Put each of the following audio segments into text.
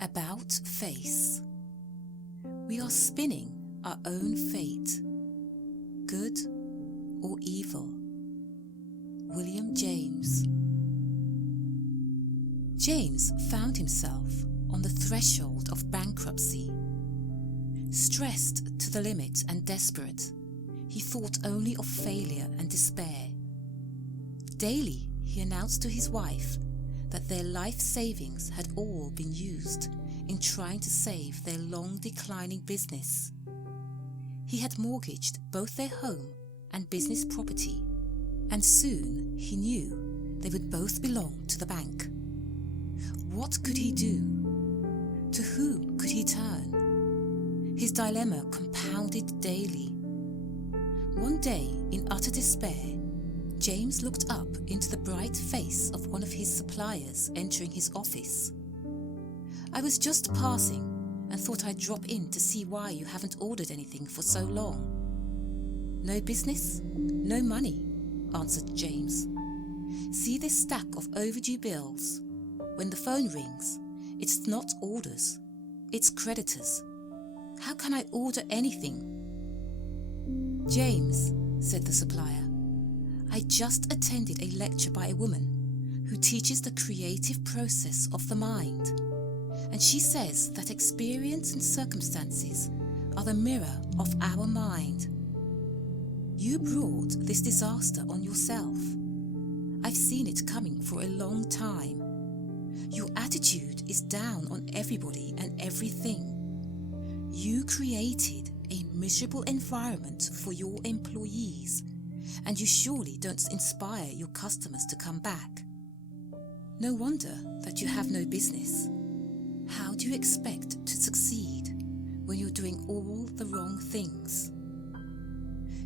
About face. We are spinning our own fate, good or evil. William James. James found himself on the threshold of bankruptcy. Stressed to the limit and desperate, he thought only of failure and despair. Daily he announced to his wife that their life savings had all been used in trying to save their long-declining business. He had mortgaged both their home and business property, and soon he knew they would both belong to the bank. What could he do? To whom could he turn? His dilemma compounded daily. One day, in utter despair, James looked up into the bright face of one of his suppliers entering his office. "I was just passing and thought I'd drop in to see why you haven't ordered anything for so long." "No business, no money," answered James. "See this stack of overdue bills? When the phone rings, it's not orders, it's creditors. How can I order anything?" "James," said the supplier, "I just attended a lecture by a woman who teaches the creative process of the mind, and she says that experience and circumstances are the mirror of our mind. You brought this disaster on yourself. I've seen it coming for a long time. Your attitude is down on everybody and everything. You created a miserable environment for your employees, and you surely don't inspire your customers to come back. No wonder that you have no business. How do you expect to succeed when you're doing all the wrong things?"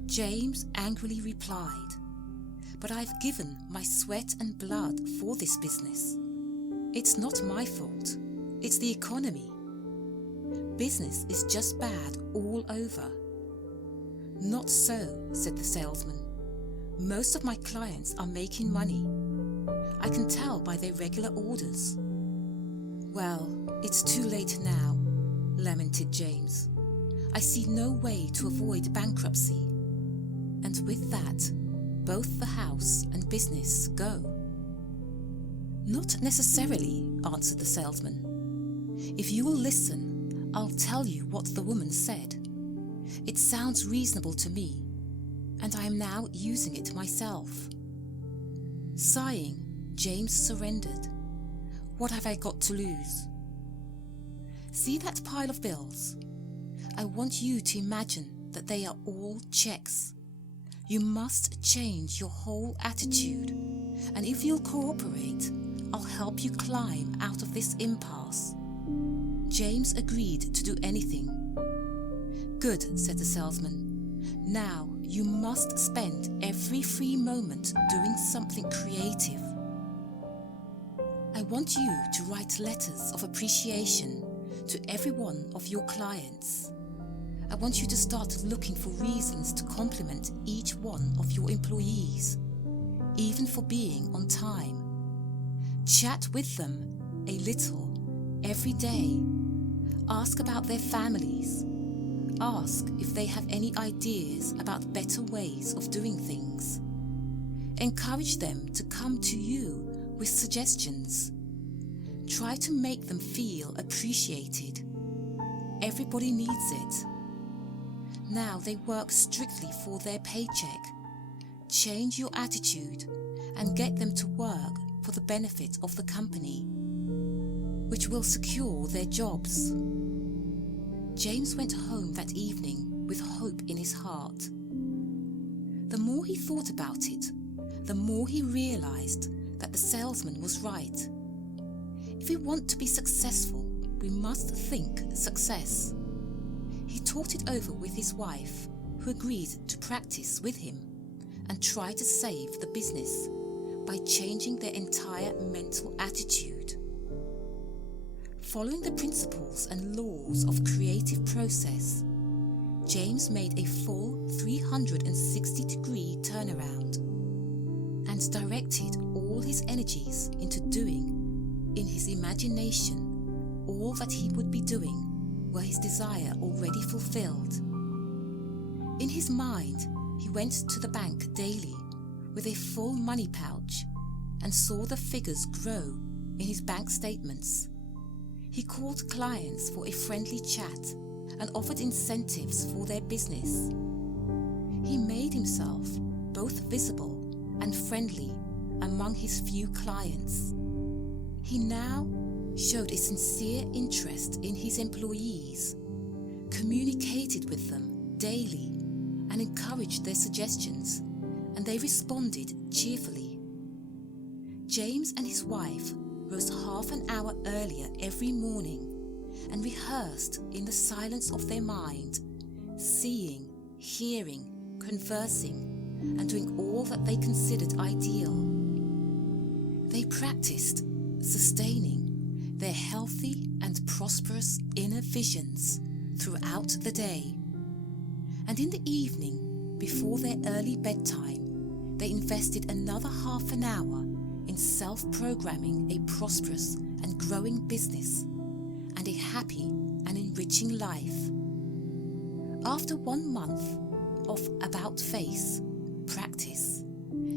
James angrily replied, "But I've given my sweat and blood for this business. It's not my fault, it's the economy. Business is just bad all over." "Not so," said the salesman. "Most of my clients are making money. I can tell by their regular orders." "Well, it's too late now," lamented James. "I see no way to avoid bankruptcy." And with that, both the house and business go. "Not necessarily," answered the salesman. "If you will listen, I'll tell you what the woman said. It sounds reasonable to me, and I am now using it myself." Sighing, James surrendered. "What have I got to lose?" "See that pile of bills? I want you to imagine that they are all checks. You must change your whole attitude, and if you'll cooperate, I'll help you climb out of this impasse." James agreed to do anything. "Good," said the salesman. "Now you must spend every free moment doing something creative. I want you to write letters of appreciation to every one of your clients. I want you to start looking for reasons to compliment each one of your employees, even for being on time. Chat with them a little every day. Ask about their families. Ask if they have any ideas about better ways of doing things. Encourage them to come to you with suggestions. Try to make them feel appreciated. Everybody needs it. Now they work strictly for their paycheck. Change your attitude and get them to work for the benefit of the company, which will secure their jobs." James went home that evening with hope in his heart. The more he thought about it, the more he realized that the salesman was right. If we want to be successful, we must think success. He talked it over with his wife, who agreed to practice with him and try to save the business by changing their entire mental attitude. Following the principles and laws of creative process, James made a full 360-degree turnaround and directed all his energies into doing, in his imagination, all that he would be doing were his desire already fulfilled. In his mind, he went to the bank daily with a full money pouch and saw the figures grow in his bank statements. He called clients for a friendly chat and offered incentives for their business. He made himself both visible and friendly among his few clients. He now showed a sincere interest in his employees, communicated with them daily, and encouraged their suggestions, and they responded cheerfully. James and his wife rose half an hour earlier every morning and rehearsed in the silence of their mind, seeing, hearing, conversing, and doing all that they considered ideal. They practiced sustaining their healthy and prosperous inner visions throughout the day. And in the evening, before their early bedtime, they invested another half an hour in self-programming a prosperous and growing business and a happy and enriching life. After 1 month of about-face practice,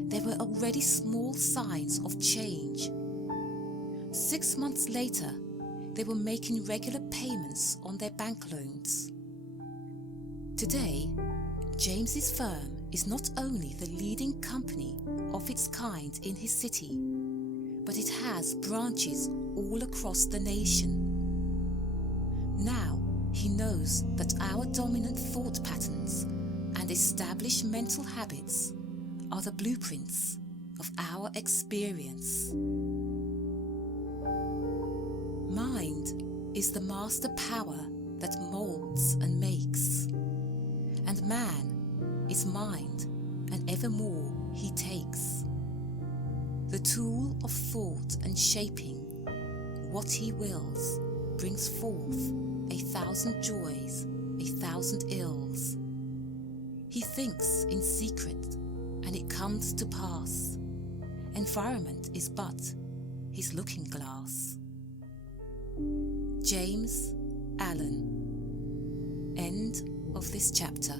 there were already small signs of change. 6 months later, they were making regular payments on their bank loans. Today, James's firm is not only the leading company of its kind in his city, but it has branches all across the nation. Now he knows that our dominant thought patterns and established mental habits are the blueprints of our experience. Mind is the master power that molds and makes, and man is mind, and evermore he takes. The tool of thought and shaping what he wills brings forth 1,000 joys, 1,000 ills. He thinks in secret, and it comes to pass. Environment is but his looking glass. James Allen. End of this chapter.